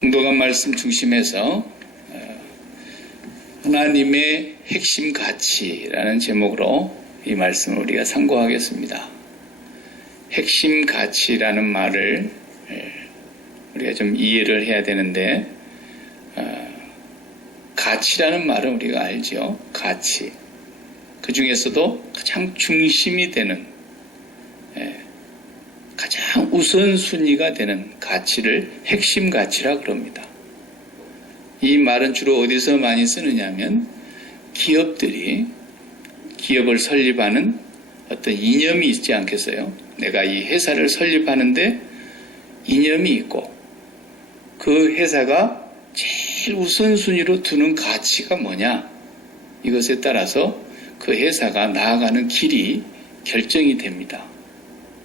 공동한 말씀 중심에서 하나님의 핵심 가치라는 제목으로 이 말씀을 우리가 상고하겠습니다. 핵심 가치라는 말을 우리가 좀 이해를 해야 되는데, 가치라는 말은 우리가 알죠. 가치. 그 중에서도 가장 중심이 되는, 가장 우선순위가 되는 가치를 핵심 가치라 그럽니다. 이 말은 주로 어디서 많이 쓰느냐면 기업들이 기업을 설립하는 어떤 이념이 있지 않겠어요? 내가 이 회사를 설립하는데 이념이 있고 그 회사가 제일 우선순위로 두는 가치가 뭐냐? 이것에 따라서 그 회사가 나아가는 길이 결정이 됩니다.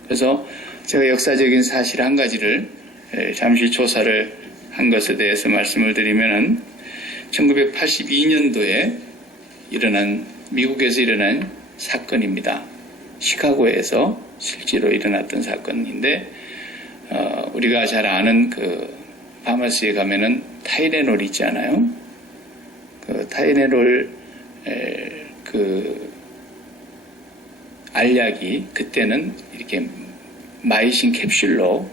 그래서 제가 역사적인 사실 한 가지를 잠시 조사를 한 것에 대해서 말씀을 드리면은 1982년도에 미국에서 일어난 사건입니다. 시카고에서 실제로 일어났던 사건인데, 우리가 잘 아는 그 파마시에 가면은 타이레놀 있잖아요. 그 타이레놀 그 알약이 그때는 이렇게 마이신 캡슐로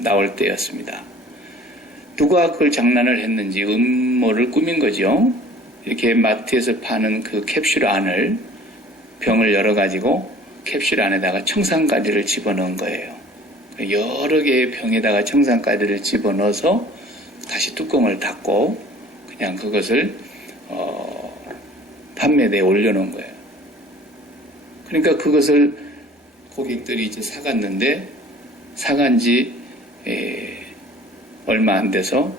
나올 때였습니다. 누가 그걸 장난을 했는지 음모를 꾸민 거죠. 이렇게 마트에서 파는 그 캡슐 안을 병을 열어가지고 캡슐 안에다가 청산가리를 집어넣은 거예요. 여러 개의 병에다가 청산가리를 집어넣어서 다시 뚜껑을 닫고 그냥 그것을 판매대에 올려놓은 거예요. 그러니까 그것을 고객들이 이제 사갔는데, 사간 지 얼마 안 돼서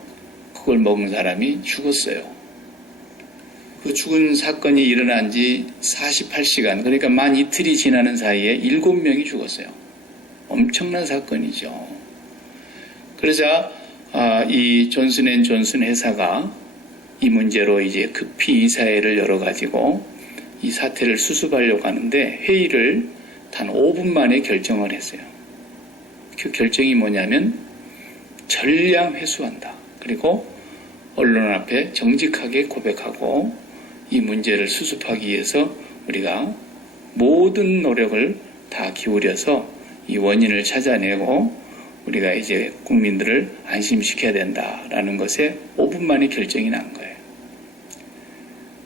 그걸 먹은 사람이 죽었어요. 그 죽은 사건이 일어난 지 48시간, 그러니까 만 이틀이 지나는 사이에 7명이 죽었어요. 엄청난 사건이죠. 그러자 이 존슨앤존슨 회사가 이 문제로 이제 급히 이사회를 열어가지고 이 사태를 수습하려고 하는데 회의를 단 5분 만에 결정을 했어요. 그 결정이 뭐냐면 전량 회수한다. 그리고 언론 앞에 정직하게 고백하고 이 문제를 수습하기 위해서 우리가 모든 노력을 다 기울여서 이 원인을 찾아내고 우리가 이제 국민들을 안심시켜야 된다라는 것에 5분 만에 결정이 난 거예요.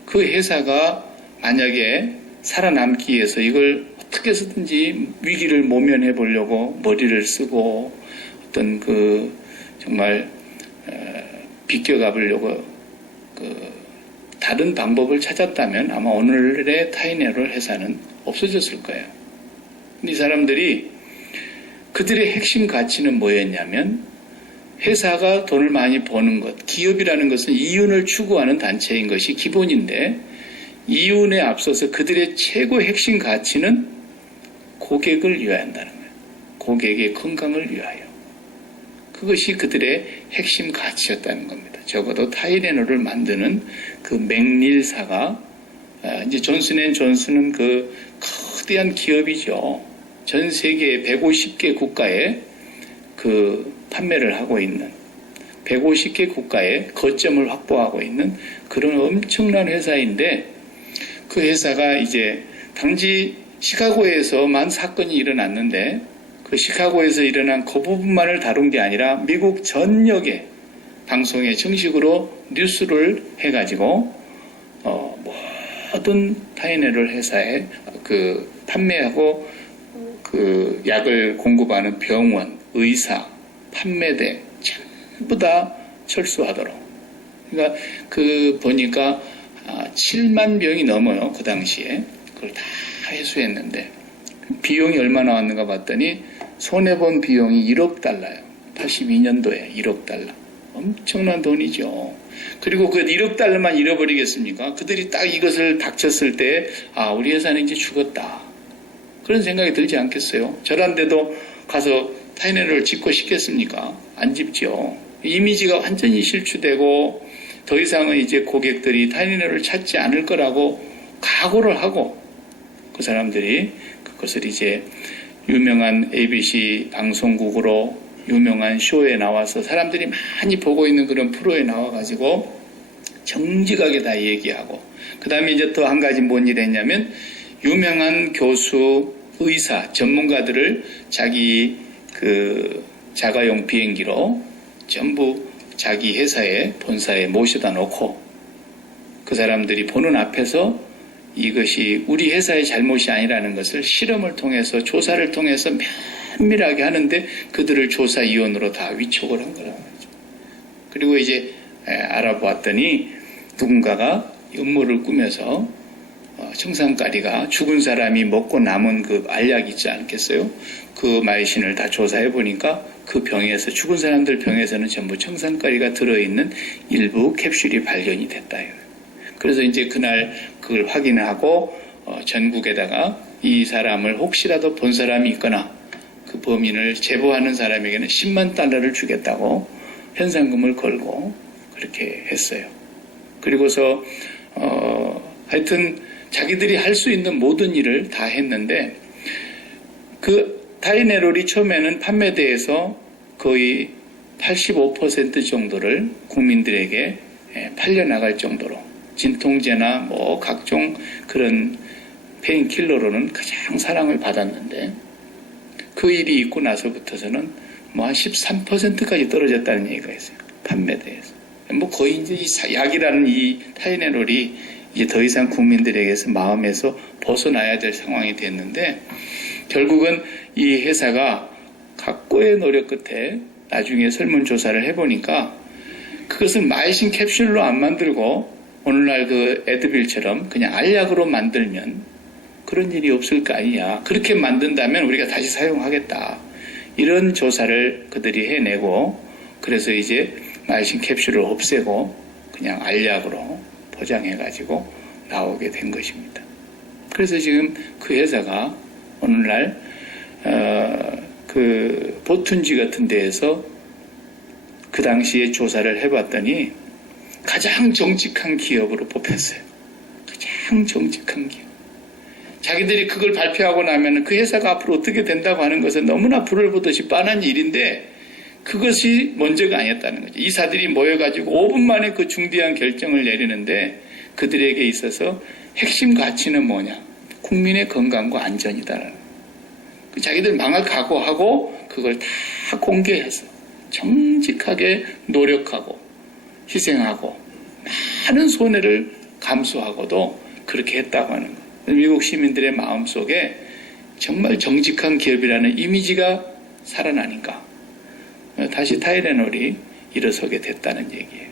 그 회사가 만약에 살아남기 위해서 이걸 어떻게 해서든지 위기를 모면해 보려고 머리를 쓰고 어떤 그 정말 비껴가 보려고 다른 방법을 찾았다면 아마 오늘의 타이레놀 회사는 없어졌을 거예요. 근데 이 사람들이 그들의 핵심 가치는 뭐였냐면, 회사가 돈을 많이 버는 것, 기업이라는 것은 이윤을 추구하는 단체인 것이 기본인데, 이윤에 앞서서 그들의 최고 핵심 가치는 고객을 위하한다는 거예요. 고객의 건강을 위하여. 그것이 그들의 핵심 가치였다는 겁니다. 적어도 타이레놀을 만드는 그 맥닐사가, 이제 존슨앤존슨은 그 거대한 기업이죠. 전 세계 150개 국가에 그 판매를 하고 있는, 150개 국가에 거점을 확보하고 있는 그런 엄청난 회사인데, 그 회사가 이제 당시 시카고에서만 사건이 일어났는데, 그 시카고에서 일어난 그 부분만을 다룬 게 아니라 미국 전역의 방송에 정식으로 뉴스를 해가지고 모든 타이레놀 회사에 그 판매하고 그 약을 공급하는 병원, 의사, 판매대 전부 다 철수하도록. 그러니까 그 보니까 7만 병이 넘어요. 그 당시에. 그걸 다 회수했는데 비용이 얼마 나왔는가 봤더니 손해본 비용이 1억 달러예요. 82년도에 1억 달러. 엄청난 돈이죠. 그리고 그 1억 달러만 잃어버리겠습니까? 그들이 딱 이것을 닥쳤을 때 우리 회사는 이제 죽었다. 그런 생각이 들지 않겠어요? 저런데도 가서 타이레놀을 짓고 싶겠습니까? 안 짓죠. 이미지가 완전히 실추되고 더 이상은 이제 고객들이 타이레놀을 찾지 않을 거라고 각오를 하고 그 사람들이 그것을 이제 유명한 ABC 방송국으로 유명한 쇼에 나와서 사람들이 많이 보고 있는 그런 프로에 나와가지고 정직하게 다 얘기하고, 그 다음에 이제 또 한 가지 뭔 일 했냐면, 유명한 교수, 의사, 전문가들을 자기 그 자가용 비행기로 전부 자기 회사에, 본사에 모셔다 놓고, 그 사람들이 보는 앞에서 이것이 우리 회사의 잘못이 아니라는 것을 실험을 통해서, 조사를 통해서 면밀하게 하는데 그들을 조사위원으로 다 위촉을 한 거란 말이죠. 그리고 이제 알아보았더니 누군가가 음모를 꾸며서 청산가리가 죽은 사람이 먹고 남은 그 알약 있지 않겠어요? 그 마이신을 다 조사해 보니까 그 병에서, 죽은 사람들 병에서는 전부 청산가리가 들어있는 일부 캡슐이 발견이 됐다. 그래서 이제 그날 그걸 확인하고 전국에다가 이 사람을 혹시라도 본 사람이 있거나 그 범인을 제보하는 사람에게는 10만 달러를 주겠다고 현상금을 걸고 그렇게 했어요. 그리고서 하여튼 자기들이 할 수 있는 모든 일을 다 했는데, 그 타이네롤이 처음에는 판매대에서 거의 85% 정도를 국민들에게 팔려나갈 정도로, 진통제나 뭐 각종 그런 페인킬러로는 가장 사랑을 받았는데, 그 일이 있고 나서부터서는 뭐 한 13%까지 떨어졌다는 얘기가 있어요. 판매대에서. 뭐 거의 이제 이 약이라는 이 타이네롤이 이제 더 이상 국민들에게서 마음에서 벗어나야 될 상황이 됐는데, 결국은 이 회사가 각고의 노력 끝에 나중에 설문조사를 해보니까 그것을 마이신 캡슐로 안 만들고 오늘날 그 에드빌처럼 그냥 알약으로 만들면 그런 일이 없을 거 아니냐. 그렇게 만든다면 우리가 다시 사용하겠다. 이런 조사를 그들이 해내고, 그래서 이제 마이신 캡슐을 없애고 그냥 알약으로 포장해가지고 나오게 된 것입니다. 그래서 지금 그 회사가 오늘날 그 보툰지 같은 데에서 그 당시에 조사를 해봤더니 가장 정직한 기업으로 뽑혔어요. 가장 정직한 기업. 자기들이 그걸 발표하고 나면 그 회사가 앞으로 어떻게 된다고 하는 것은 너무나 불을 보듯이 뻔한 일인데, 그것이 먼저가 아니었다는 거죠. 이사들이 모여가지고 5분 만에 그 중대한 결정을 내리는데, 그들에게 있어서 핵심 가치는 뭐냐? 국민의 건강과 안전이다라는 거예요. 자기들 망할 각오하고 그걸 다 공개해서 정직하게 노력하고 희생하고 많은 손해를 감수하고도 그렇게 했다고 하는 거예요. 미국 시민들의 마음속에 정말 정직한 기업이라는 이미지가 살아나니까 다시 타이레놀이 일어서게 됐다는 얘기예요.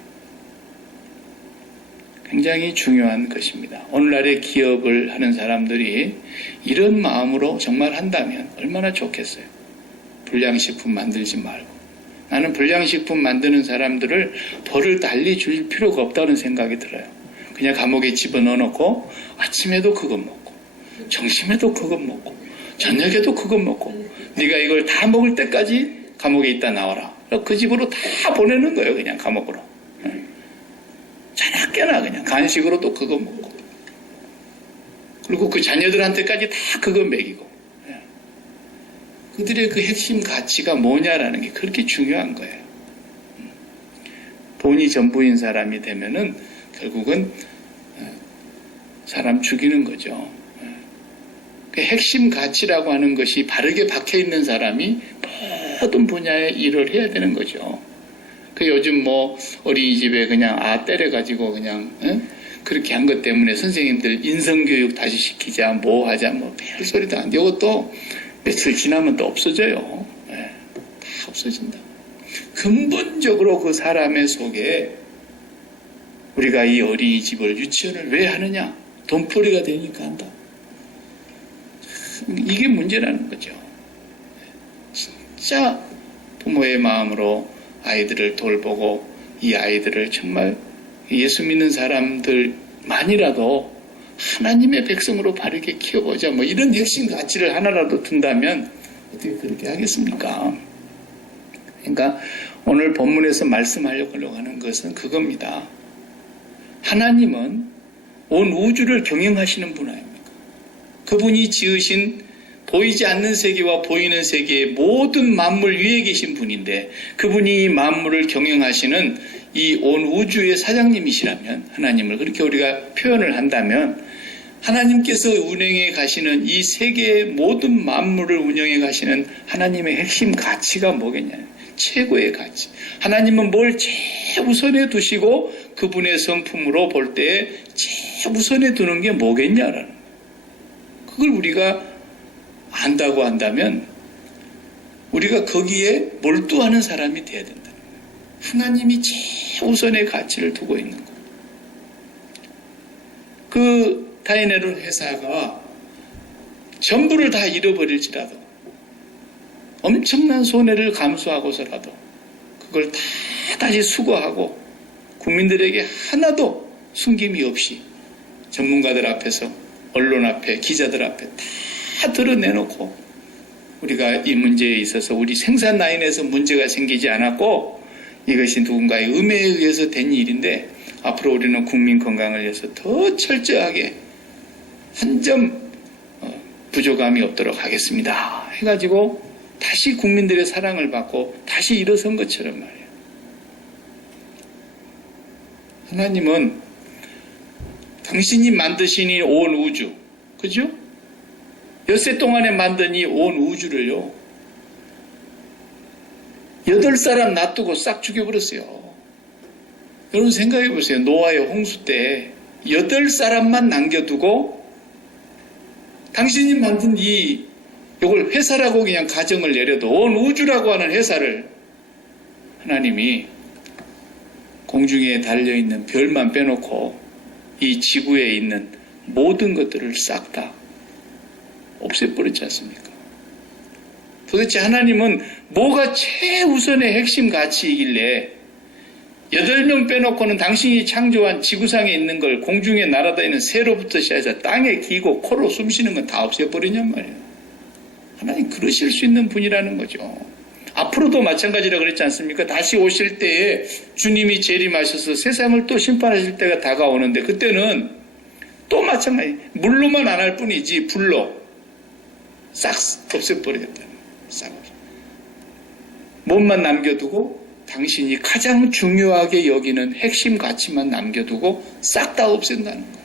굉장히 중요한 것입니다. 오늘날의 기업을 하는 사람들이 이런 마음으로 정말 한다면 얼마나 좋겠어요. 불량식품 만들지 말고. 나는 불량식품 만드는 사람들을 벌을 달리 줄 필요가 없다는 생각이 들어요. 그냥 감옥에 집어넣어 놓고 아침에도 그것 먹고 점심에도 그것 먹고 저녁에도 그것 먹고 네가 이걸 다 먹을 때까지 감옥에 있다 나와라. 그 집으로 다 보내는 거예요. 그냥 감옥으로. 자나깨나 그냥 간식으로 또 그거 먹고, 그리고 그 자녀들한테까지 다 그거 먹이고. 그들의 그 핵심 가치가 뭐냐라는 게 그렇게 중요한 거예요. 돈이 전부인 사람이 되면은 결국은 사람 죽이는 거죠. 그 핵심 가치라고 하는 것이 바르게 박혀 있는 사람이 모든 분야에 일을 해야 되는 거죠. 그 요즘 뭐 어린이집에 그냥 때려가지고 그냥 그렇게 한 것 때문에 선생님들 인성교육 다시 시키자, 뭐 하자, 뭐 별소리도 안 돼. 이것도 며칠 지나면 또 없어져요. 다 없어진다. 근본적으로 그 사람의 속에 우리가 이 어린이집을, 유치원을 왜 하느냐? 돈벌이가 되니까 한다. 이게 문제라는 거죠. 진짜 부모의 마음으로 아이들을 돌보고 이 아이들을 정말 예수 믿는 사람들만이라도 하나님의 백성으로 바르게 키워보자, 뭐 이런 핵심 가치를 하나라도 둔다면 어떻게 그렇게 하겠습니까? 그러니까 오늘 본문에서 말씀하려고 하는 것은 그겁니다. 하나님은 온 우주를 경영하시는 분 아닙니까? 그분이 지으신 보이지 않는 세계와 보이는 세계의 모든 만물 위에 계신 분인데 그분이 이 만물을 경영하시는 이 온 우주의 사장님이시라면 하나님을 그렇게 우리가 표현을 한다면 하나님께서 운행해 가시는 이 세계의 모든 만물을 운영해 가시는 하나님의 핵심 가치가 뭐겠냐? 최고의 가치. 하나님은 뭘 제일 우선에 두시고 그분의 성품으로 볼 때 제일 우선에 두는 게 뭐겠냐라는 거예요. 그걸 우리가 안다고 한다면 우리가 거기에 몰두하는 사람이 돼야 된다는 거예요. 하나님이 제일 우선의 가치를 두고 있는 거예요. 그 타이네론 회사가 전부를 다 잃어버릴지라도 엄청난 손해를 감수하고서라도 그걸 다 다시 수거하고 국민들에게 하나도 숨김이 없이 전문가들 앞에서 언론 앞에 기자들 앞에 다 드러내놓고 우리가 이 문제에 있어서 우리 생산 라인에서 문제가 생기지 않았고 이것이 누군가의 음해에 의해서 된 일인데 앞으로 우리는 국민 건강을 위해서 더 철저하게 한 점 부족함이 없도록 하겠습니다. 해가지고 다시 국민들의 사랑을 받고 다시 일어선 것처럼 말이에요. 하나님은 당신이 만드신 이 온 우주, 그죠? 엿새 동안에 만든 이 온 우주를요, 8사람 놔두고 싹 죽여버렸어요. 여러분 생각해 보세요. 노아의 홍수 때 8사람만 남겨두고 당신이 만든 이걸 회사라고 그냥 가정을 내려도 온 우주라고 하는 회사를 하나님이 공중에 달려있는 별만 빼놓고 이 지구에 있는 모든 것들을 싹 다 없애버렸지 않습니까? 도대체 하나님은 뭐가 최우선의 핵심 가치이길래 8명 빼놓고는 당신이 창조한 지구상에 있는 걸 공중에 날아다니는 새로부터 시작해서 땅에 기고 코로 숨쉬는 건 다 없애버리냔 말이에요. 하나님 그러실 수 있는 분이라는 거죠. 앞으로도 마찬가지라 그랬지 않습니까? 다시 오실 때에 주님이 재림하셔서 세상을 또 심판하실 때가 다가오는데 그때는 또 마찬가지 물로만 안 할 뿐이지 불로 싹 없애버리겠다는 싹 몸만 남겨두고 당신이 가장 중요하게 여기는 핵심 가치만 남겨두고 싹 다 없앤다는 거예요.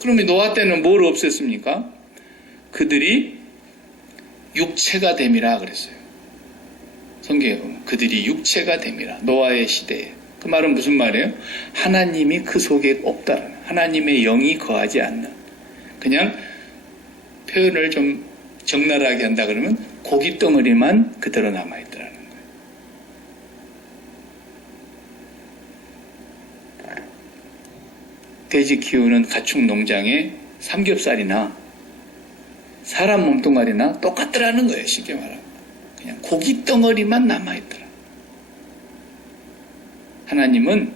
그러면 노아 때는 뭘 없앴습니까? 그들이 육체가 됨이라 그랬어요. 성경에 보면 그들이 육체가 됨이라. 노아의 시대에. 그 말은 무슨 말이에요? 하나님이 그 속에 없다는, 하나님의 영이 거하지 않는, 그냥 표현을 좀 적나라하게 한다 그러면 고기 덩어리만 그대로 남아있더라는 거예요. 돼지 키우는 가축 농장에 삼겹살이나 사람 몸뚱아리나 똑같더라는 거예요. 쉽게 말하면. 그냥 고기 덩어리만 남아있더라. 하나님은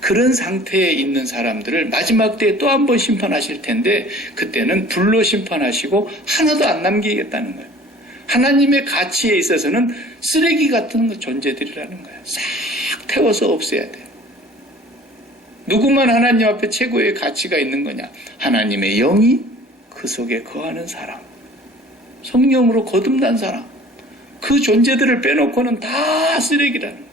그런 상태에 있는 사람들을 마지막 때에 또 한 번 심판하실 텐데 그때는 불로 심판하시고 하나도 안 남기겠다는 거예요. 하나님의 가치에 있어서는 쓰레기 같은 존재들이라는 거예요. 싹 태워서 없애야 돼요. 누구만 하나님 앞에 최고의 가치가 있는 거냐? 하나님의 영이 그 속에 거하는 사람, 성령으로 거듭난 사람, 그 존재들을 빼놓고는 다 쓰레기라는 거예요.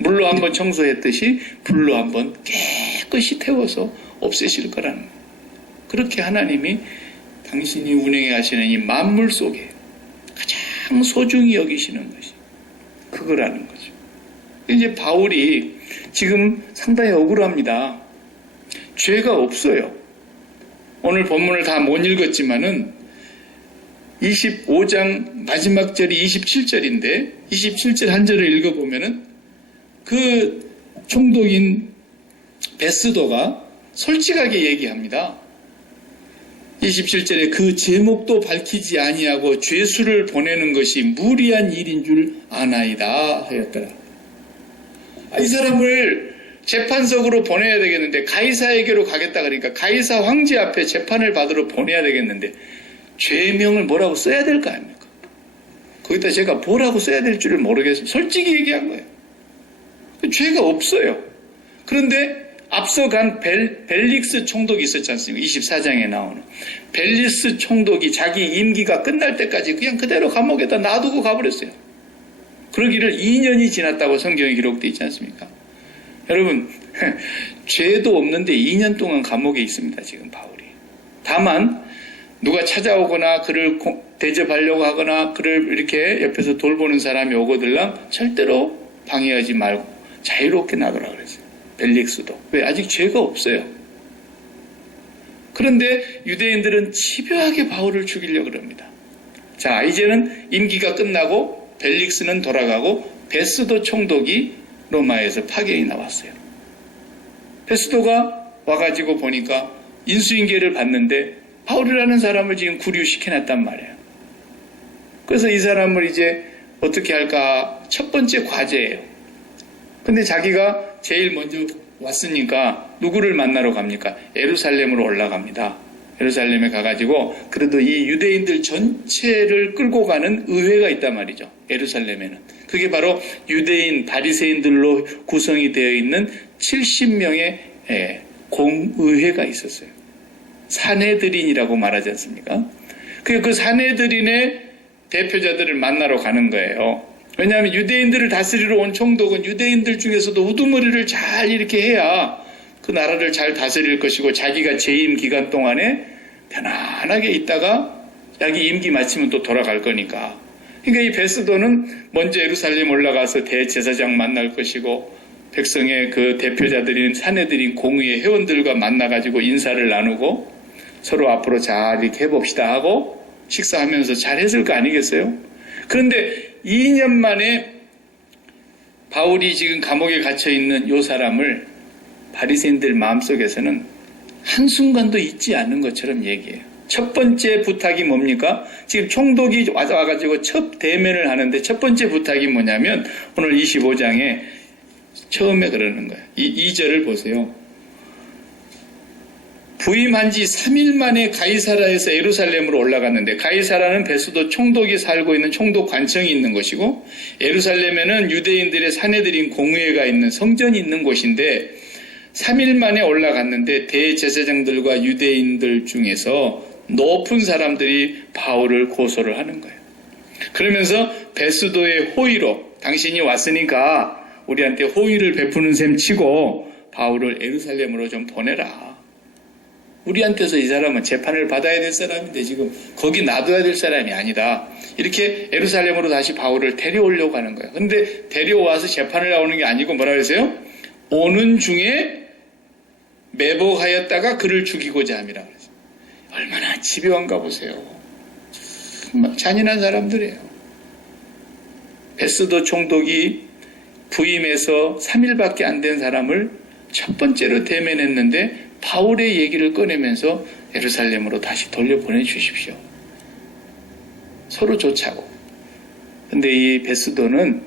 물로 한번 청소했듯이 불로 한번 깨끗이 태워서 없애실 거라는 거예요. 그렇게 하나님이 당신이 운행해 하시는 이 만물 속에 가장 소중히 여기시는 것이 그거라는 거죠. 이제 바울이 지금 상당히 억울합니다. 죄가 없어요. 오늘 본문을 다 못 읽었지만은 25장 마지막 절이 27절인데 27절 한 절을 읽어보면은 그 총독인 베스도가 솔직하게 얘기합니다. 27절에 그 제목도 밝히지 아니하고 죄수를 보내는 것이 무리한 일인 줄 아나이다 하였더라. 이 사람을 재판석으로 보내야 되겠는데 가이사에게로 가겠다 그러니까 가이사 황제 앞에 재판을 받으러 보내야 되겠는데 죄명을 뭐라고 써야 될 거 아닙니까? 거기다 제가 뭐라고 써야 될 줄을 모르겠어요. 솔직히 얘기한 거예요. 죄가 없어요. 그런데 앞서간 벨릭스 총독이 있었지 않습니까? 24장에 나오는. 벨릭스 총독이 자기 임기가 끝날 때까지 그냥 그대로 감옥에다 놔두고 가버렸어요. 그러기를 2년이 지났다고 성경에 기록되어 있지 않습니까? 여러분, 죄도 없는데 2년 동안 감옥에 있습니다, 지금 바울이. 다만, 누가 찾아오거나 그를 대접하려고 하거나 그를 이렇게 옆에서 돌보는 사람이 오거들랑 절대로 방해하지 말고 자유롭게 놔두라 그랬어요. 벨릭스도. 왜? 아직 죄가 없어요. 그런데 유대인들은 집요하게 바울을 죽이려고 합니다. 자, 이제는 임기가 끝나고 벨릭스는 돌아가고 베스도 총독이 로마에서 파견이 나왔어요. 베스도가 와가지고 보니까 인수인계를 받는데 바울이라는 사람을 지금 구류시켜놨단 말이에요. 그래서 이 사람을 이제 어떻게 할까? 첫 번째 과제예요. 근데 자기가 제일 먼저 왔으니까 누구를 만나러 갑니까? 예루살렘으로 올라갑니다. 예루살렘에 가가지고 그래도 이 유대인들 전체를 끌고 가는 의회가 있단 말이죠. 예루살렘에는. 그게 바로 유대인 바리새인들로 구성이 되어 있는 70명의 공의회가 있었어요. 사내들인이라고 말하지 않습니까? 그 사내들인의 대표자들을 만나러 가는 거예요. 왜냐하면 유대인들을 다스리러 온 총독은 유대인들 중에서도 우두머리를 잘 이렇게 해야 그 나라를 잘 다스릴 것이고 자기가 재임 기간 동안에 편안하게 있다가 자기 임기 마치면 또 돌아갈 거니까. 그러니까 이 베스도는 먼저 예루살렘 올라가서 대제사장 만날 것이고 백성의 그 대표자들인 사내들인 공의회 회원들과 만나가지고 인사를 나누고 서로 앞으로 잘 이렇게 해봅시다 하고 식사하면서 잘 했을 거 아니겠어요? 그런데 2년 만에 바울이 지금 감옥에 gat혀있는 이 사람을 바리새인들 마음속에서는 한순간도 잊지 않는 것처럼 얘기해요. 첫 번째 부탁이 뭡니까? 지금 총독이 와가지고 첫 대면을 하는데 첫 번째 부탁이 뭐냐면 오늘 25장에 처음에 그러는 거예요. 이 2절을 보세요. 부임한 지 3일 만에 가이사라에서 예루살렘으로 올라갔는데 가이사라는 베스도 총독이 살고 있는 총독 관청이 있는 곳이고 예루살렘에는 유대인들의 사내들인 공회가 있는 성전이 있는 곳인데 3일 만에 올라갔는데 대제사장들과 유대인들 중에서 높은 사람들이 바울을 고소를 하는 거예요. 그러면서 베스도의 호의로 당신이 왔으니까 우리한테 호의를 베푸는 셈 치고 바울을 예루살렘으로 좀 보내라. 우리한테서 이 사람은 재판을 받아야 될 사람인데 지금 거기 놔둬야 될 사람이 아니다. 이렇게 예루살렘으로 다시 바울을 데려오려고 하는 거예요. 근데 데려와서 재판을 나오는 게 아니고 뭐라 그러세요? 오는 중에 매복하였다가 그를 죽이고자 함이라 그랬어요. 얼마나 집요한가 보세요. 정말 잔인한 사람들이에요. 베스도 총독이 부임해서 3일밖에 안 된 사람을 첫 번째로 대면했는데 바울의 얘기를 꺼내면서 예루살렘으로 다시 돌려보내 주십시오. 서로 좋자고. 근데 이 베스도는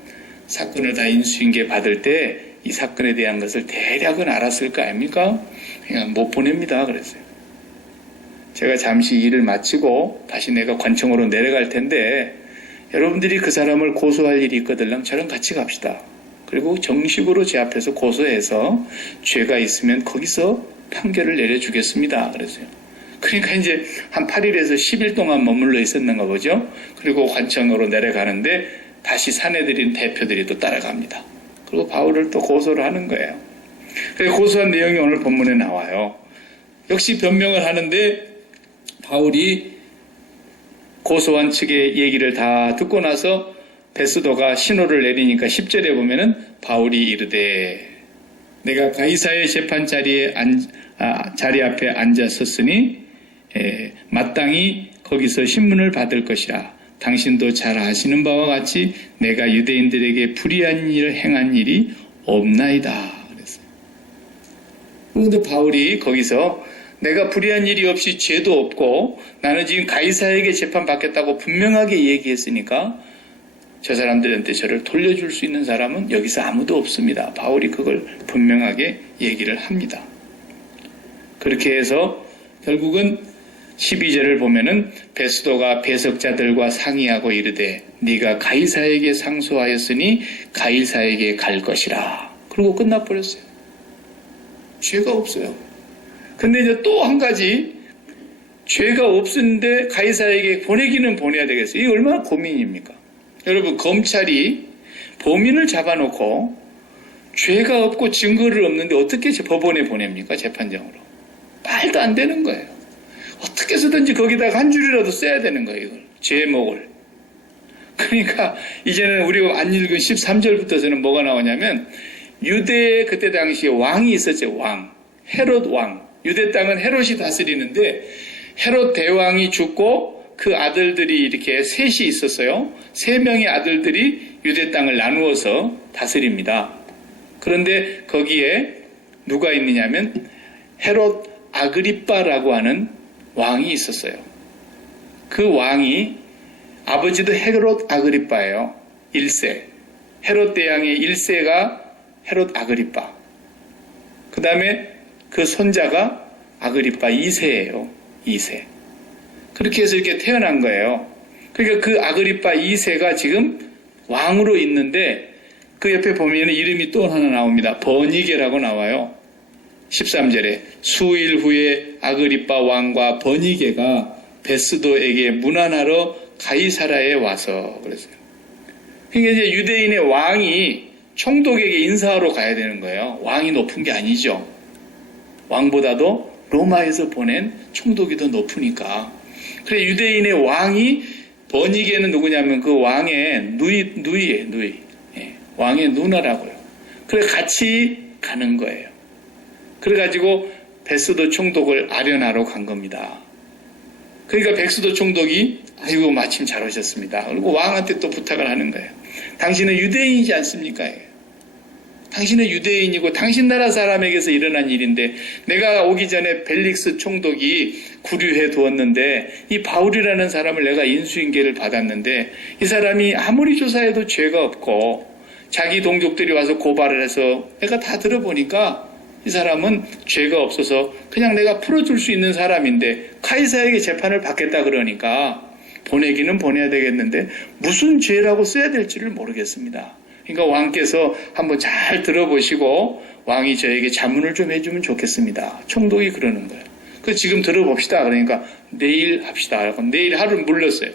사건을 다 인수인계 받을 때 이 사건에 대한 것을 대략은 알았을 거 아닙니까? 그냥 못 보냅니다. 그랬어요. 제가 잠시 일을 마치고 다시 내가 관청으로 내려갈 텐데 여러분들이 그 사람을 고소할 일이 있거든요. 저랑 같이 갑시다. 그리고 정식으로 제 앞에서 고소해서 죄가 있으면 거기서 판결을 내려주겠습니다. 그랬어요. 그러니까 이제 한 8일에서 10일 동안 머물러 있었는가 보죠. 그리고 관청으로 내려가는데 다시 사내들인 대표들이 또 따라갑니다. 그리고 바울을 또 고소를 하는 거예요. 그래서 고소한 내용이 오늘 본문에 나와요. 역시 변명을 하는데 바울이 고소한 측의 얘기를 다 듣고 나서 베스도가 신호를 내리니까 10절에 보면은 바울이 이르되 내가 가이사의 재판 자리 앞에 앉아 섰으니 마땅히 거기서 신문을 받을 것이라. 당신도 잘 아시는 바와 같이 내가 유대인들에게 불의한 일을 행한 일이 없나이다. 그랬어요. 그런데 바울이 거기서 내가 불의한 일이 없이 죄도 없고 나는 지금 가이사에게 재판받겠다고 분명하게 얘기했으니까 저 사람들한테 저를 돌려줄 수 있는 사람은 여기서 아무도 없습니다. 바울이 그걸 분명하게 얘기를 합니다. 그렇게 해서 결국은 12절을 보면은 베스도가 배석자들과 상의하고 이르되 네가 가이사에게 상소하였으니 가이사에게 갈 것이라. 그리고 끝나버렸어요. 죄가 없어요. 근데 이제 또 한 가지, 죄가 없는데 가이사에게 보내기는 보내야 되겠어요. 이게 얼마나 고민입니까? 여러분, 검찰이 범인을 잡아놓고 죄가 없고 증거를 없는데 어떻게 법원에 보냅니까? 재판장으로. 말도 안 되는 거예요. 어떻게 해서든지 거기다가 한 줄이라도 써야 되는 거예요, 이걸. 제목을. 그러니까 이제는 우리가 안 읽은 13절부터서는 뭐가 나오냐면, 유대에 그때 당시에 왕이 있었죠, 왕. 헤롯 왕. 유대 땅은 헤롯이 다스리는데, 헤롯 대왕이 죽고 그 아들들이 이렇게 셋이 있었어요. 3명의 아들들이 유대 땅을 나누어서 다스립니다. 그런데 거기에 누가 있느냐면 헤롯 아그리빠라고 하는 왕이 있었어요. 그 왕이 아버지도 헤롯 아그리빠예요. 1세. 헤롯 대왕의 1세가 헤롯 아그리빠. 그 다음에 그 손자가 아그리빠 2세예요. 2세. 그렇게 해서 이렇게 태어난 거예요. 그러니까 그 아그리빠 2세가 지금 왕으로 있는데 그 옆에 보면 이름이 또 하나 나옵니다. 버니게라고 나와요. 13절에 수일 후에 아그리빠 왕과 버니게가 베스도에게 문안하러 가이사라에 와서 그랬어요. 그러니까 이제 유대인의 왕이 총독에게 인사하러 가야 되는 거예요. 왕이 높은 게 아니죠. 왕보다도 로마에서 보낸 총독이 더 높으니까. 그래 유대인의 왕이 버니게는 누구냐면 그 왕의 누이예요. 누이. 예, 왕의 누나라고요. 그래 같이 가는 거예요. 그래가지고 베스도 총독을 아련하러 간 겁니다. 그러니까 베스도 총독이 아이고 마침 잘 오셨습니다. 그리고 왕한테 또 부탁을 하는 거예요. 당신은 유대인이지 않습니까? 당신은 유대인이고 당신 나라 사람에게서 일어난 일인데 내가 오기 전에 벨릭스 총독이 구류해 두었는데 이 바울이라는 사람을 내가 인수인계를 받았는데 이 사람이 아무리 조사해도 죄가 없고 자기 동족들이 와서 고발을 해서 내가 다 들어보니까 이 사람은 죄가 없어서 그냥 내가 풀어줄 수 있는 사람인데 카이사에게 재판을 받겠다 그러니까 보내기는 보내야 되겠는데 무슨 죄라고 써야 될지를 모르겠습니다. 그러니까 왕께서 한번 잘 들어보시고 왕이 저에게 자문을 좀 해주면 좋겠습니다. 총독이 그러는 거예요. 그 지금 들어봅시다. 그러니까 내일 합시다. 내일 하루를 물렸어요.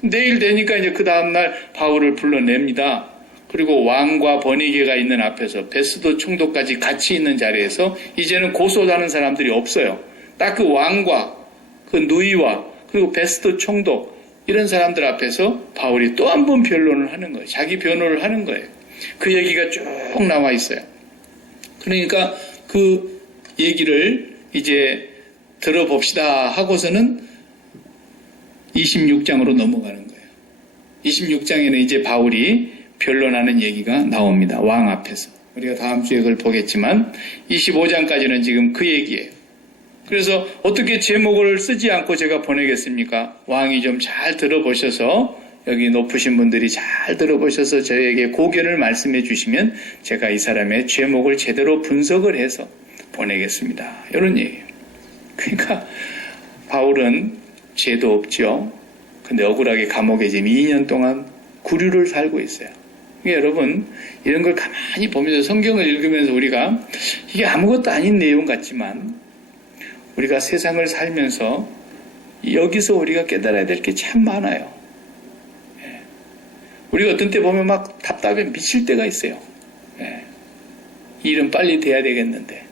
내일 되니까 이제 그 다음날 바울을 불러냅니다. 그리고 왕과 버니게가 있는 앞에서 베스도 총독까지 같이 있는 자리에서 이제는 고소하는 사람들이 없어요. 딱 그 왕과 그 누이와 그리고 베스도 총독 이런 사람들 앞에서 바울이 또 한 번 변론을 하는 거예요. 자기 변호를 하는 거예요. 그 얘기가 쭉 나와 있어요. 그러니까 그 얘기를 이제 들어봅시다 하고서는 26장으로 넘어가는 거예요. 26장에는 이제 바울이 변론하는 얘기가 나옵니다. 왕 앞에서. 우리가 다음 주에 그걸 보겠지만 25장까지는 지금 그 얘기예요. 그래서 어떻게 제목을 쓰지 않고 제가 보내겠습니까? 왕이 좀 잘 들어보셔서 여기 높으신 분들이 잘 들어보셔서 저에게 고견을 말씀해 주시면 제가 이 사람의 제목을 제대로 분석을 해서 보내겠습니다. 이런 얘기예요. 그러니까 바울은 죄도 없죠. 근데 억울하게 감옥에 지금 2년 동안 구류를 살고 있어요. 그러니까 여러분 이런 걸 가만히 보면서 성경을 읽으면서 우리가 이게 아무것도 아닌 내용 같지만 우리가 세상을 살면서 여기서 우리가 깨달아야 될 게 참 많아요. 우리가 어떤 때 보면 막 답답해 미칠 때가 있어요. 일은 빨리 돼야 되겠는데.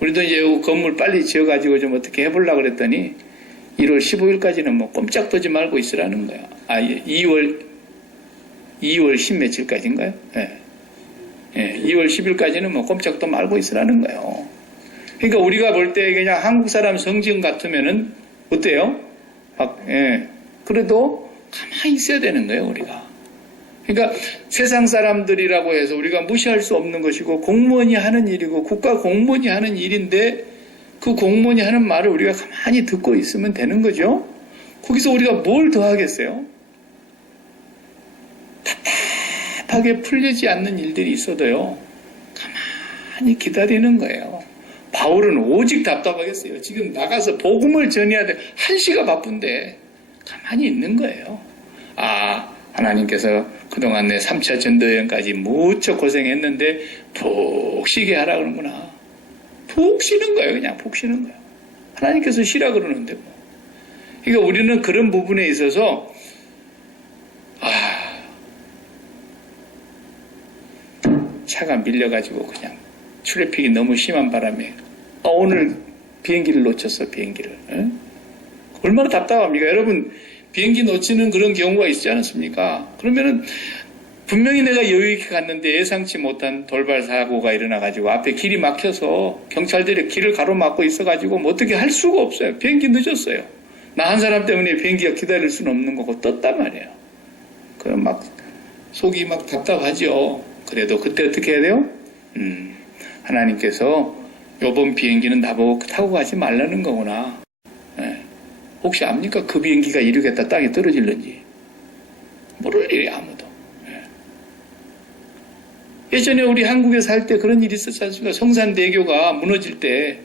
우리도 이제 건물 빨리 지어가지고 좀 어떻게 해보려고 그랬더니 1월 15일까지는 뭐 꼼짝도지 말고 있으라는 거야. 2월 10 며칠까지인가요? 2월 10일까지는 뭐 꼼짝도 말고 있으라는 거예요. 그러니까 우리가 볼 때 그냥 한국 사람 성질 같으면은 어때요? 그래도 가만히 있어야 되는 거예요, 우리가. 그러니까 세상 사람들이라고 해서 우리가 무시할 수 없는 것이고 공무원이 하는 일이고 국가 공무원이 하는 일인데 그 공무원이 하는 말을 우리가 가만히 듣고 있으면 되는 거죠. 거기서 우리가 뭘 더 하겠어요? 답답하게 풀리지 않는 일들이 있어도요. 가만히 기다리는 거예요. 바울은 오직 답답하겠어요. 지금 나가서 복음을 전해야 돼. 1시가 바쁜데 가만히 있는 거예요. 하나님께서 그동안 내 3차 전도여행까지 무척 고생했는데 푹 쉬게 하라 그러는구나. 푹 쉬는 거예요. 그냥 푹 쉬는 거예요. 하나님께서 쉬라 그러는데 뭐. 그러니까 우리는 그런 부분에 있어서 차가 밀려가지고 그냥 트래픽이 너무 심한 바람에 오늘 비행기를 놓쳤어. 비행기를. 에? 얼마나 답답합니까? 여러분 비행기 놓치는 그런 경우가 있지 않았습니까? 그러면은 분명히 내가 여유 있게 갔는데 예상치 못한 돌발 사고가 일어나가지고 앞에 길이 막혀서 경찰들이 길을 가로막고 있어가지고 뭐 어떻게 할 수가 없어요. 비행기 늦었어요. 나 한 사람 때문에 비행기가 기다릴 수는 없는 거고 떴단 말이에요. 그럼 막 속이 막 답답하죠. 그래도 그때 어떻게 해야 돼요? 하나님께서 요번 비행기는 나보고 타고 가지 말라는 거구나. 예. 혹시 압니까? 그 비행기가 이륙했다 땅에 떨어질는지. 모를 일이 아무도. 예. 예전에 우리 한국에 살 때 그런 일이 있었지 않습니까? 성산대교가 무너질 때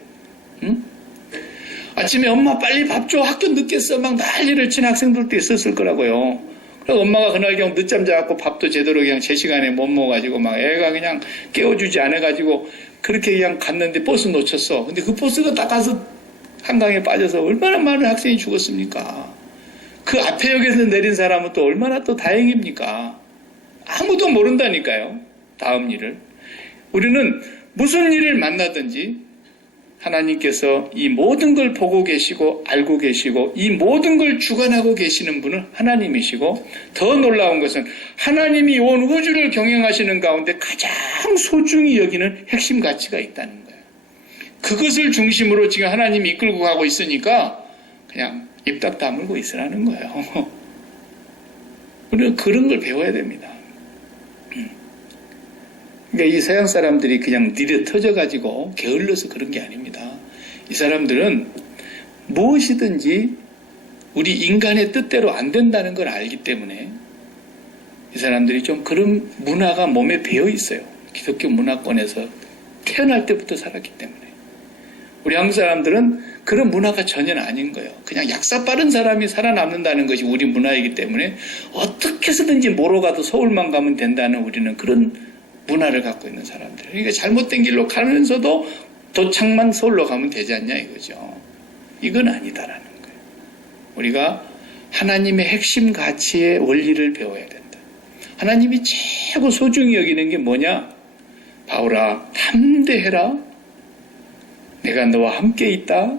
아침에 엄마 빨리 밥 줘. 학교 늦겠어. 막 난리를 친 학생들도 있었을 거라고요. 그래서 엄마가 그날 그냥 늦잠 자갖고 밥도 제대로 그냥 제 시간에 못 먹어가지고 막 애가 그냥 깨워주지 않아가지고 그렇게 그냥 갔는데 버스 놓쳤어. 근데 그 버스가 딱 가서 한강에 빠져서 얼마나 많은 학생이 죽었습니까? 그 앞에 역에서 내린 사람은 또 얼마나 또 다행입니까? 아무도 모른다니까요. 다음 일을. 우리는 무슨 일을 만나든지 하나님께서 이 모든 걸 보고 계시고 알고 계시고 이 모든 걸 주관하고 계시는 분은 하나님이시고 더 놀라운 것은 하나님이 온 우주를 경영하시는 가운데 가장 소중히 여기는 핵심 가치가 있다는 거예요. 그것을 중심으로 지금 하나님이 이끌고 가고 있으니까 그냥 입 딱 다물고 있으라는 거예요. 우리는 그런 걸 배워야 됩니다. 그러니까 이 서양 사람들이 그냥 니려 터져가지고 게을러서 그런 게 아닙니다. 이 사람들은 무엇이든지 우리 인간의 뜻대로 안 된다는 걸 알기 때문에 이 사람들이 좀 그런 문화가 몸에 배어 있어요. 기독교 문화권에서 태어날 때부터 살았기 때문에. 우리 한국 사람들은 그런 문화가 전혀 아닌 거예요. 그냥 약사 빠른 사람이 살아남는다는 것이 우리 문화이기 때문에 어떻게 해서든지 뭐로 가도 서울만 가면 된다는 우리는 그런 문화를 갖고 있는 사람들. 그러니까 잘못된 길로 가면서도 도착만 서울로 가면 되지 않냐 이거죠. 이건 아니다라는 거예요. 우리가 하나님의 핵심 가치의 원리를 배워야 된다. 하나님이 최고 소중히 여기는 게 뭐냐? 바울아, 담대해라. 내가 너와 함께 있다.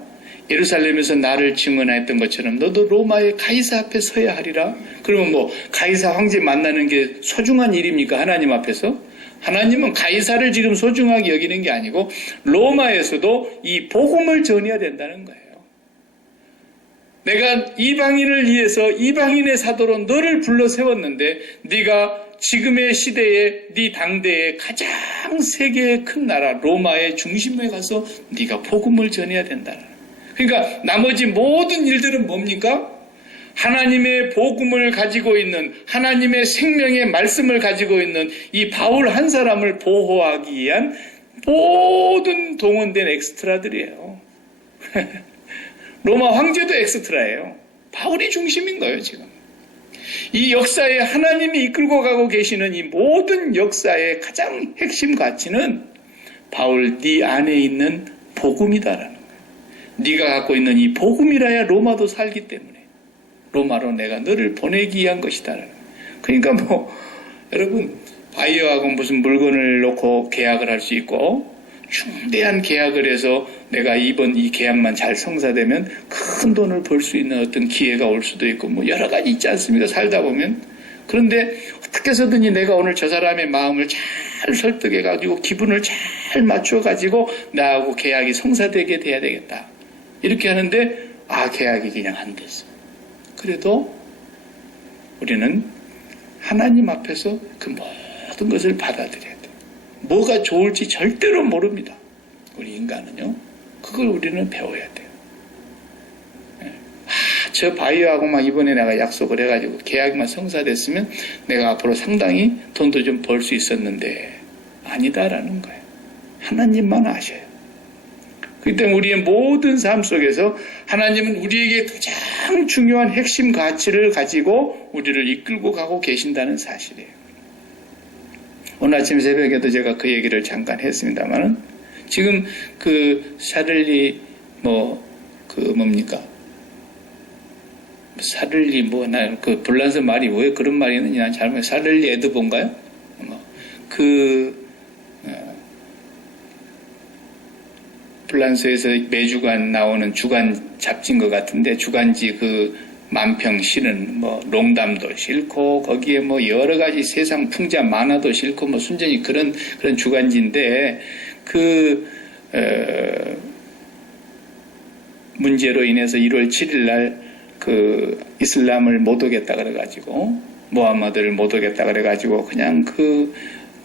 예루살렘에서 나를 증언하였던 것처럼 너도 로마의 가이사 앞에 서야 하리라. 그러면 뭐 가이사 황제 만나는 게 소중한 일입니까? 하나님 앞에서? 하나님은 가이사를 지금 소중하게 여기는 게 아니고 로마에서도 이 복음을 전해야 된다는 거예요. 내가 이방인을 위해서 이방인의 사도로 너를 불러 세웠는데 네가 지금의 시대에 네 당대의 가장 세계의 큰 나라 로마의 중심에 가서 네가 복음을 전해야 된다. 그러니까 나머지 모든 일들은 뭡니까? 하나님의 복음을 가지고 있는 하나님의 생명의 말씀을 가지고 있는 이 바울 한 사람을 보호하기 위한 모든 동원된 엑스트라들이에요. 로마 황제도 엑스트라예요. 바울이 중심인 거예요, 지금. 이 역사에 하나님이 이끌고 가고 계시는 이 모든 역사의 가장 핵심 가치는 바울 네 안에 있는 복음이다라는 거예요. 네가 갖고 있는 이 복음이라야 로마도 살기 때문에 로마로 내가 너를 보내기 위한 것이다. 그러니까 뭐 여러분 바이어하고 무슨 물건을 놓고 계약을 할 수 있고 중대한 계약을 해서 내가 이번 이 계약만 잘 성사되면 큰 돈을 벌 수 있는 어떤 기회가 올 수도 있고 뭐 여러 가지 있지 않습니까? 살다 보면. 그런데 어떻게 해서든지 내가 오늘 저 사람의 마음을 잘 설득해가지고 기분을 잘 맞춰가지고 나하고 계약이 성사되게 돼야 되겠다. 이렇게 하는데 계약이 그냥 안 됐어. 그래도 우리는 하나님 앞에서 그 모든 것을 받아들여야 돼요. 뭐가 좋을지 절대로 모릅니다. 우리 인간은요. 그걸 우리는 배워야 돼요. 저 바이오하고 막 이번에 내가 약속을 해가지고 계약만 성사됐으면 내가 앞으로 상당히 돈도 좀 벌 수 있었는데 아니다라는 거예요. 하나님만 아셔요. 그렇기 때문에 우리의 모든 삶 속에서 하나님은 우리에게 가장 중요한 핵심 가치를 가지고 우리를 이끌고 가고 계신다는 사실이에요. 오늘 아침 새벽에도 제가 그 얘기를 잠깐 했습니다만 지금 그 샤를리 뭡니까? 샤를리 그 불란서 말이 왜 그런 말이 있는지 난 잘못. 샤를리 에드본가요? 불란서에서 매주간 나오는 주간 잡지인 것 같은데, 주간지 그 만평 실은 농담도 싫고 거기에 여러 가지 세상 풍자 만화도 싫고 순전히 그런 주간지인데, 문제로 인해서 1월 7일 날 그 이슬람을 못 오겠다 그래가지고, 모하마드를 못 오겠다 그래가지고 그냥 그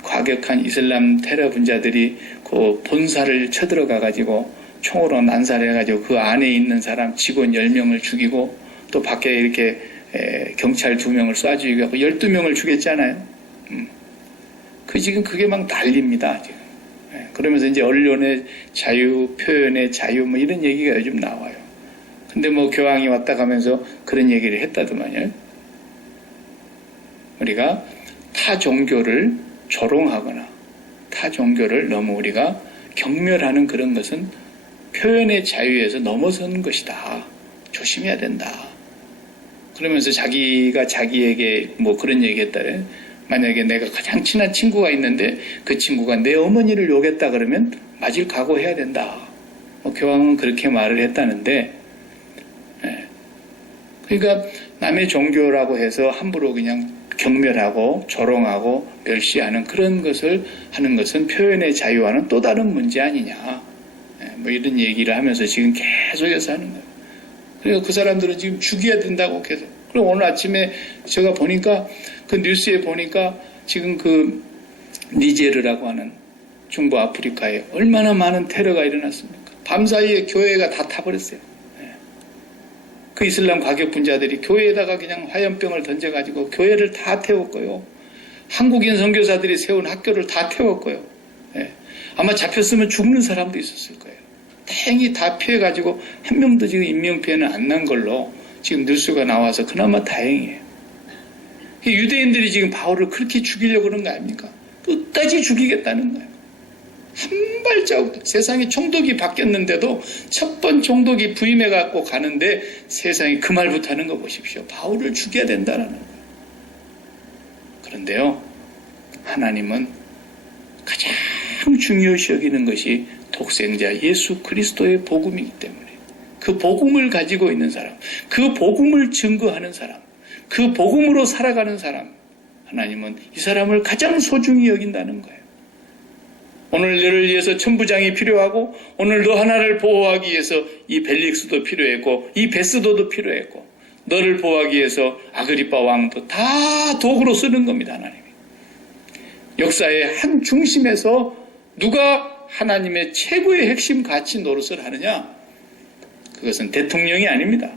과격한 이슬람 테러 분자들이 그 본사를 쳐들어가가지고 총으로 난살해가지고 그 안에 있는 사람 직원 10명을 죽이고, 또 밖에 이렇게 경찰 2명을 쏴 죽이고 12명을 죽였잖아요. 지금 그게 막 난립니다, 지금. 그러면서 이제 언론의 자유, 표현의 자유 이런 얘기가 요즘 나와요. 근데 교황이 왔다 가면서 그런 얘기를 했다더만요. 우리가 타 종교를 조롱하거나 타 종교를 너무 우리가 경멸하는 그런 것은 표현의 자유에서 넘어서는 것이다. 조심해야 된다. 그러면서 자기가 자기에게 그런 얘기 했다래. 만약에 내가 가장 친한 친구가 있는데 그 친구가 내 어머니를 욕했다 그러면 맞을 각오해야 된다. 교황은 그렇게 말을 했다는데, 그러니까 남의 종교라고 해서 함부로 그냥 경멸하고 조롱하고 멸시하는 그런 것을 하는 것은 표현의 자유와는 또 다른 문제 아니냐. 이런 얘기를 하면서 지금 계속해서 하는 거예요. 그러니까 그 사람들은 지금 죽여야 된다고 계속. 그리고 오늘 아침에 제가 보니까 그 뉴스에 보니까 지금 그 니제르라고 하는 중부 아프리카에 얼마나 많은 테러가 일어났습니까? 밤사이에 교회가 다 타버렸어요. 그 이슬람 과격분자들이 교회에다가 그냥 화염병을 던져가지고 교회를 다 태웠고요. 한국인 선교사들이 세운 학교를 다 태웠고요. 아마 잡혔으면 죽는 사람도 있었을 거예요. 다행히 다 피해가지고 한 명도 지금 인명피해는 안 난 걸로 지금 뉴스가 나와서 그나마 다행이에요. 유대인들이 지금 바울을 그렇게 죽이려고 그런 거 아닙니까? 끝까지 죽이겠다는 거예요. 한 발자국, 세상에 총독이 바뀌었는데도 첫 번 총독이 부임해갖고 가는데 세상이 그 말부터 하는 거 보십시오. 바울을 죽여야 된다라는 거예요. 그런데요, 하나님은 가장 중요시 여기는 것이 독생자 예수 그리스도의 복음이기 때문에, 그 복음을 가지고 있는 사람, 그 복음을 증거하는 사람, 그 복음으로 살아가는 사람, 하나님은 이 사람을 가장 소중히 여긴다는 거예요. 오늘 너를 위해서 천부장이 필요하고, 오늘 너 하나를 보호하기 위해서 이 벨릭스도 필요했고, 이 베스도도 필요했고, 너를 보호하기 위해서 아그리빠 왕도 다 도구로 쓰는 겁니다, 하나님이. 역사의 한 중심에서 누가 하나님의 최고의 핵심 가치 노릇을 하느냐? 그것은 대통령이 아닙니다.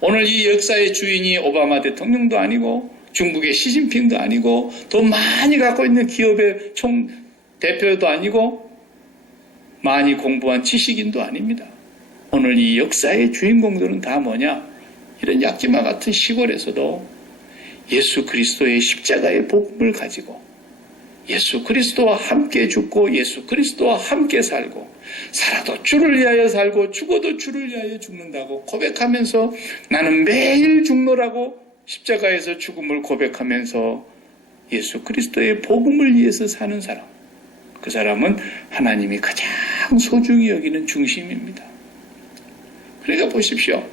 오늘 이 역사의 주인이 오바마 대통령도 아니고 중국의 시진핑도 아니고 돈 많이 갖고 있는 기업의 대표도 아니고 많이 공부한 지식인도 아닙니다. 오늘 이 역사의 주인공들은 다 뭐냐? 이런 약지마 같은 시골에서도 예수 그리스도의 십자가의 복음을 가지고 예수 그리스도와 함께 죽고 예수 그리스도와 함께 살고, 살아도 주를 위하여 살고 죽어도 주를 위하여 죽는다고 고백하면서 나는 매일 죽노라고 십자가에서 죽음을 고백하면서 예수 그리스도의 복음을 위해서 사는 사람, 그 사람은 하나님이 가장 소중히 여기는 중심입니다. 그러니까 보십시오.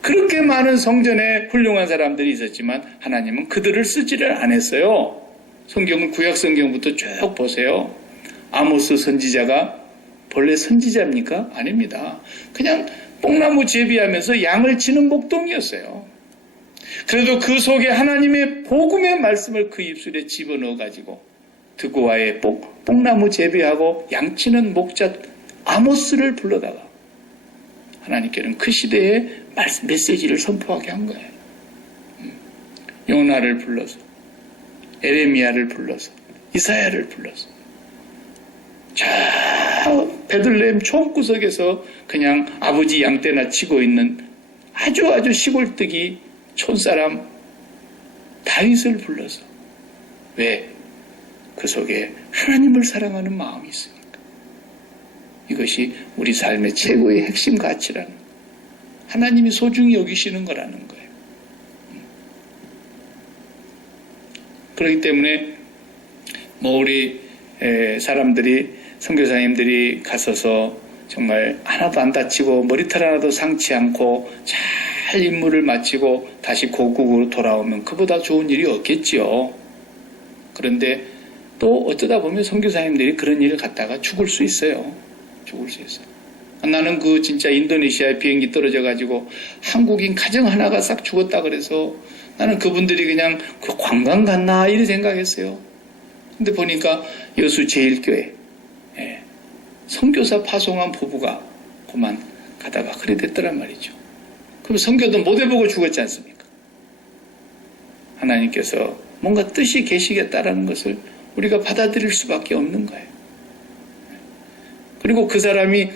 그렇게 많은 성전에 훌륭한 사람들이 있었지만 하나님은 그들을 쓰지를 않았어요. 성경을 구약 성경부터 쭉 보세요. 아모스 선지자가 본래 선지자입니까? 아닙니다. 그냥 뽕나무 제비하면서 양을 치는 목동이었어요. 그래도 그 속에 하나님의 복음의 말씀을 그 입술에 집어넣어가지고 드고아의 뽕나무 제비하고 양치는 목자 아모스를 불러다가 하나님께는 그 시대의 메시지를 선포하게 한 거예요. 요나를 불러서, 에레미야를 불러서, 이사야를 불러서, 저 베들레헴 총구석에서 그냥 아버지 양떼나 치고 있는 아주 시골뜨기 촌사람 다윗을 불러서. 왜? 그 속에 하나님을 사랑하는 마음이 있으니까. 이것이 우리 삶의 최고의 핵심 가치라는 거예요. 하나님이 소중히 여기시는 거라는 거예요. 그렇기 때문에 우리 사람들이 선교사님들이 가서서 정말 하나도 안 다치고 머리털 하나도 상치 않고 잘 임무를 마치고 다시 고국으로 돌아오면 그보다 좋은 일이 없겠지요. 그런데 또 어쩌다 보면 선교사님들이 그런 일을 갖다가 죽을 수 있어요. 죽을 수 있어요. 나는 진짜 인도네시아에 비행기 떨어져가지고 한국인 가정 하나가 싹 죽었다 그래서 나는 그분들이 그냥 관광 갔나 이런 생각했어요. 근데 보니까 여수 제일교회 선교사 파송한 부부가 그만 가다가 그래 됐더란 말이죠. 그럼 선교도 못 해보고 죽었지 않습니까? 하나님께서 뭔가 뜻이 계시겠다라는 것을 우리가 받아들일 수밖에 없는 거예요. 그리고 그 사람이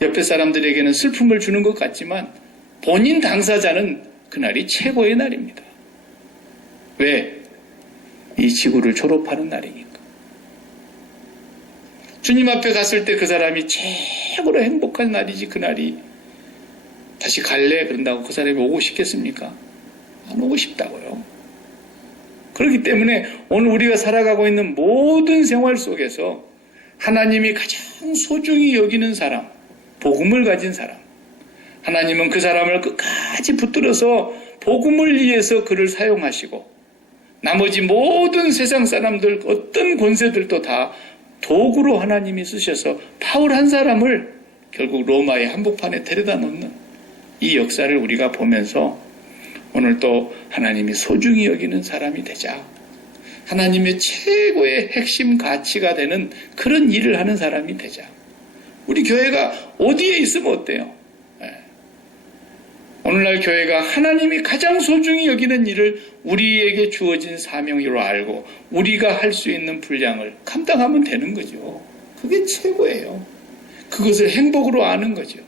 옆에 사람들에게는 슬픔을 주는 것 같지만 본인 당사자는 그날이 최고의 날입니다. 왜? 이 지구를 졸업하는 날이니까. 주님 앞에 갔을 때 그 사람이 최고로 행복한 날이지 그날이. 다시 갈래? 그런다고 그 사람이 오고 싶겠습니까? 안 오고 싶다고요. 그렇기 때문에 오늘 우리가 살아가고 있는 모든 생활 속에서 하나님이 가장 소중히 여기는 사람, 복음을 가진 사람, 하나님은 그 사람을 끝까지 붙들어서 복음을 위해서 그를 사용하시고 나머지 모든 세상 사람들 어떤 권세들도 다 도구로 하나님이 쓰셔서 바울 한 사람을 결국 로마의 한복판에 데려다 놓는 이 역사를 우리가 보면서 오늘 또 하나님이 소중히 여기는 사람이 되자. 하나님의 최고의 핵심 가치가 되는 그런 일을 하는 사람이 되자. 우리 교회가 어디에 있으면 어때요? 오늘날 교회가 하나님이 가장 소중히 여기는 일을 우리에게 주어진 사명으로 알고 우리가 할 수 있는 분량을 감당하면 되는 거죠. 그게 최고예요. 그것을 행복으로 아는 거죠.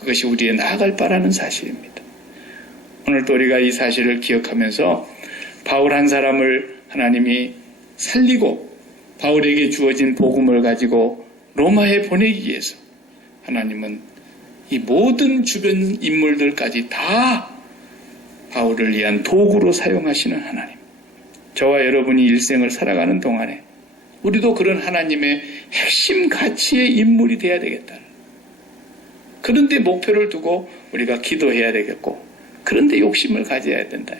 그것이 우리의 나아갈 바라는 사실입니다. 오늘 또 우리가 이 사실을 기억하면서 바울 한 사람을 하나님이 살리고 바울에게 주어진 복음을 가지고 로마에 보내기 위해서 하나님은 이 모든 주변 인물들까지 다 바울을 위한 도구로 사용하시는 하나님. 저와 여러분이 일생을 살아가는 동안에 우리도 그런 하나님의 핵심 가치의 인물이 되어야 되겠다. 그런데 목표를 두고 우리가 기도해야 되겠고 그런데 욕심을 가져야 된다.